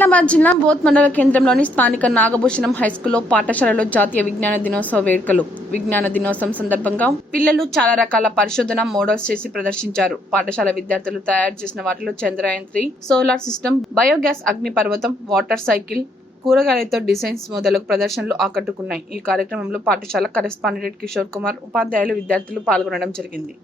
ఆదిలాబాద్ జిల్లా బోత్ మండల కేంద్రంలోని స్థానిక నాగభూషణం హైస్కూల్లో పాఠశాలలో జాతీయ విజ్ఞాన దినోత్సవ వేడుకలు. విజ్ఞాన దినోత్సవం సందర్భంగా పిల్లలు చాలా రకాల పరిశోధన మోడల్స్ చేసి ప్రదర్శించారు. పాఠశాల విద్యార్థులు తయారు చేసిన వాటిలో చంద్రయాన్ 3, సోలార్ సిస్టమ్, బయోగ్యాస్ అగ్నిపర్వతం, వాటర్ సైకిల్, కూరగాయలతో డిజైన్స్ మొదలగు ప్రదర్శనలు ఆకట్టుకున్నాయి. ఈ కార్యక్రమంలో పాఠశాల కరెస్పాండెంట్ కిషోర్ కుమార్, ఉపాధ్యాయులు, విద్యార్థులు పాల్గొనడం జరిగింది.